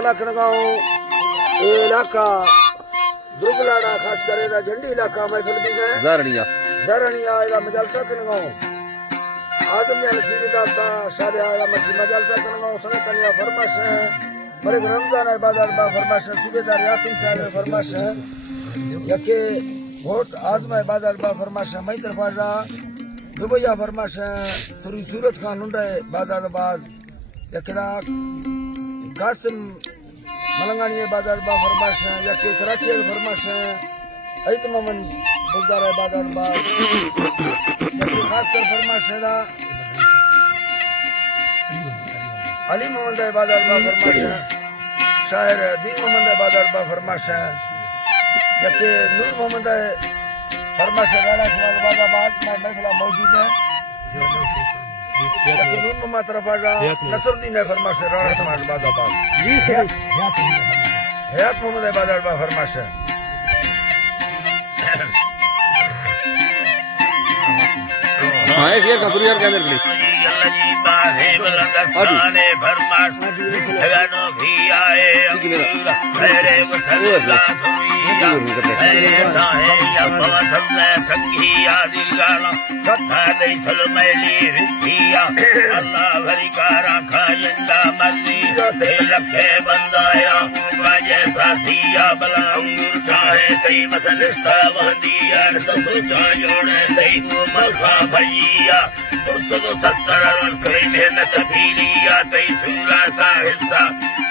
महफिल गाँव इलाका दुर्गलाड़ा खास करे झंडी इलाका महफिल भी है दारणिया इला मजलसा गाँव आदम या नसीब दाता शादिया या मस्जिद मजलसा गाँव समय कन्या फरमाश है बड़े रमजान है बाजार बा फरमाश है सूबेदार यासीन साहब फरमाश है यके वोट आजमा बाजार बा फरमाश है मई तरफा दुबैया फरमाश है थोड़ी सूरत खान लुंडे बाजार बाद यकदा कासिम मलंगानी बाजार बा फरमाश है यके कराची फरमाश है ऐत मोमन बुलदार बाजार बा यके खासकर फरमाश है अली मोहम्मद बाजार बा फरमाश है शायर दीन मोहम्मद बाजार बा फरमाश है यके नूर मोहम्मद फरमाश राणा समाज बाजाबाद में महफिल मौजूद है यके नूर मोहम्मद तरफ नसरुद्दीन फरमाश राणा समाज बाजाबाद हयात मोहम्मद बाजार बा फरमाश है शेर का सुरियर के अंदर प्लीज मेहनत पीलिया तई सूरा का हिस्सा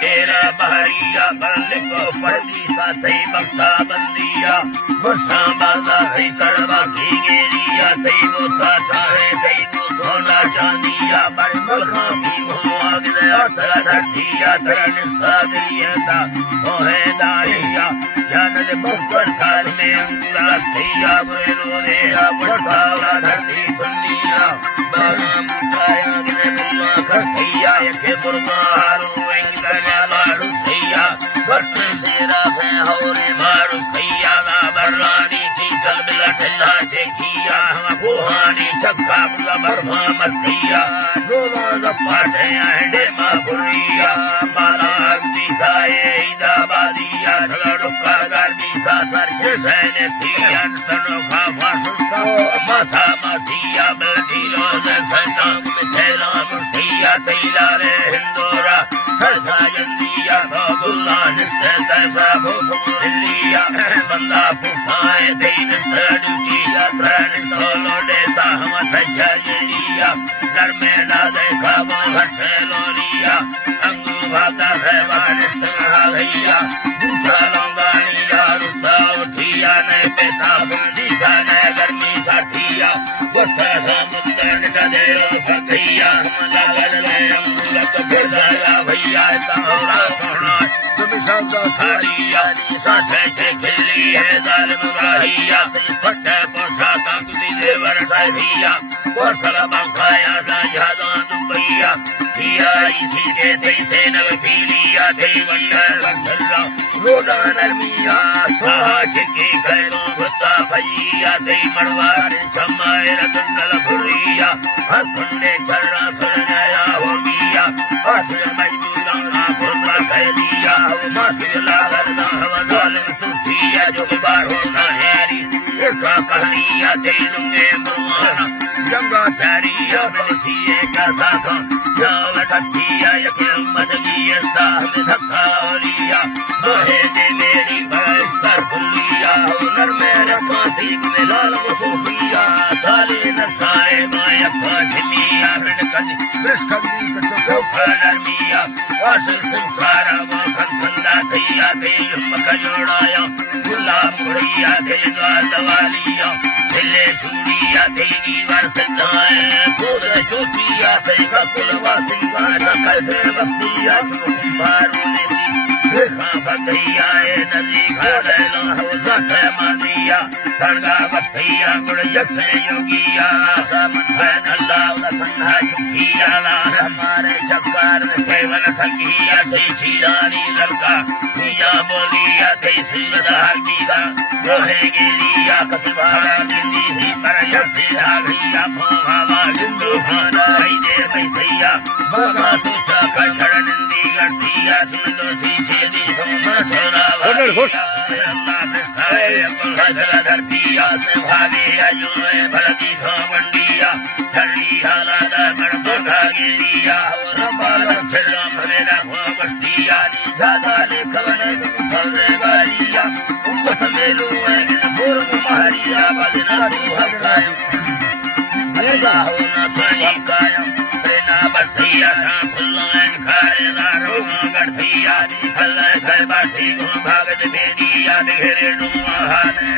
तेरा बहरिया को परदीसा तई मक्ता बंदिया वर्षा बाजा है तड़वा की गेरिया तई वो था चाहे तई वो सोना चांदिया बड़े मलखा की वो आग दया तरा धरतिया तरा निस्ता दिया था वो है दारिया जान ले बकर खाल में अंगूरा तैया बुरे रोदे या बढ़ावा धरती सुनिया बागा मुकाया गिने मुल्ला खटिया यके बुरमारू वेंगना मारू सैया बट सेरा है होरे मारू सैया ना बरलानी की चल बिला ठल्ला से किया हम कोहानी चक्का बुला बरमा मस्तिया रोवा जपाटे आंडे मापुरिया माला दिखाए इदा बादिया झगड़ुका गाड़ी का सर से स्थिया तनो खा फासुका माथा मासिया बलदीलो सना मिथेला मुस्तिया तैला रे हिंदोरा हरदा जंदिया बाबुल्ला निस्ते तैफा भूफुलिया बंदा फुफाए देन सडुचिया त्रन सोलो देता हम सज्जा जलिया घर में ना देखा वो हसे लोलिया अंगू भागा है बारिश भैया दूसरा लौंगानिया रुस्ता उठिया ने पेता दिखा ने गर्मी साठिया वस्त्र मुद्दन कदे भैया लगन में अंगूरत फिरदाया भैया तारा सोना तुम सब साड़िया साथे से खिली है जालिम राहिया फटे पोसा काकुदी देवर साहिया पोसल बंखाया राजा दुबैया किया इसी के तैसे नव पीलिया थे वैया लखल्ला रोडा नरमिया सोहा चिकी खैरों भुत्ता भैया थे मड़वार समाए रतनल भुरिया हर खुंडे चर्रा सुरनाया हो गया आसुर मजदूरा ना भुर्रा कैलिया मासिला करना हम जालिम सुफिया जो बार होना हैरी इसका कहानिया थे लुंगे मरवाना जंगा प्यारिया मिलचिए का साथा जाव टकिया यके मदलिया साहब धक्का लिया माहे दे मेरी बस्तर खुलिया नर मेरा कासी में लाल सूफिया साले नसाए माया पाछलिया रणकनी कृष्णनी कचो फलमिया वास संसारा वा खंडा थैया दे मकजोड़ाया गुला मुड़िया दे दवालिया दिले सुनिया देगी वर्षदाए पूर चोटिया थे ककुलवा सिंगार कदे बस्तिया कुंभारू ने देखा भदैया ए नदी घाले हो जाते मानिया तड़गा बस्तिया गुड़ जसे योगिया समन है अल्लाह संहा चुकिया ला हमारे चक्कर केवल संगिया थे छिरानी लड़का दुनिया बोलिया थे सूरदार कीदा रोहे गिरिया कसबारा दिल्ली ही पर यसे आलिया भावा जिंदू खाना दे भैसैया बाबा सोचा कठड़ नंदी गठिया सुनो सीछे दी सोना छोरा खोट। धरतिया से भागे आजो भरती खो मंडिया ठंडी हाला मड़मड़ा गिरिया और बाला छला मेरा हो बस्तिया ज्यादा लेखवन सबसे बारिया उम्मत मेलू बोर कुमारिया बदना सुहाय मेरा हो ना सही कायम प्रेना बस्तिया सा फुल्लन खारे ना रो गठिया हल्ला है बाठी को भागत बेदिया बिखरे नुहाने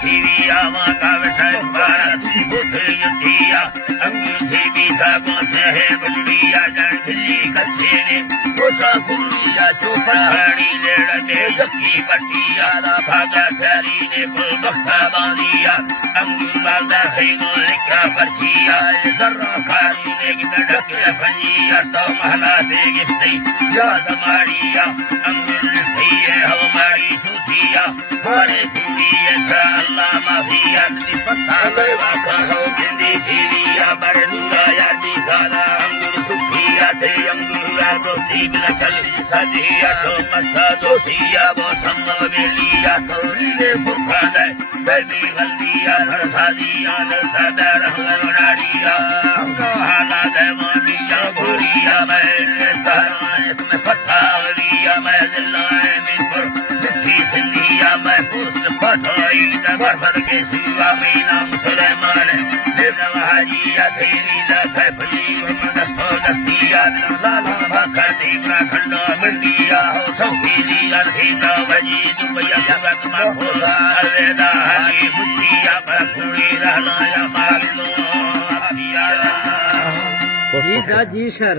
टीविया माता विषय भारत बुद्ध युद्धिया अंगी बीता से है बुलिया डंडली कच्छे ने कोसा कुलिया चोपड़ी लेड़ा ने जक्की पट्टिया भागा सरी ने फुल बख्ता बांधिया अंगी बांधा है गोलिका बच्चिया जर्रा खारी ने गिनडक फंजिया तो महला दे गिफ्ती याद मारिया अंगी लिस्ती है हमारी छुटिया मारे दुनिया अल्लाह माफिया पत्ता लेवा कहो जिंदी जीविया बरदुरा या दिखाला अंगुर सुखिया थे अंगुरा रोटी बिना चल सदिया तो मस्ता दोसिया वो संभव बेलिया तो रीले भूखा दे बेबी गलिया भरसादिया ने सदा रहमनाड़िया हमको हाना दे मानिया भूरिया मैं सहारा तुम्हें पत्ता लिया मैं दिलाए मिनपुर मिठी सिंधिया मैं पुष्ट पठाई भर के सिवा मीना मुसलमान देवना हाजिया तेरी लखै फली दस्तो दस्तिया लाला भक्का देवना खंडा मंडिया हो सौकीली अर्हिता वजी दुबैया जगत में भोला अलवेदा हली बुद्धिया पर पूरी रहना या मालूम अभिया जी सर।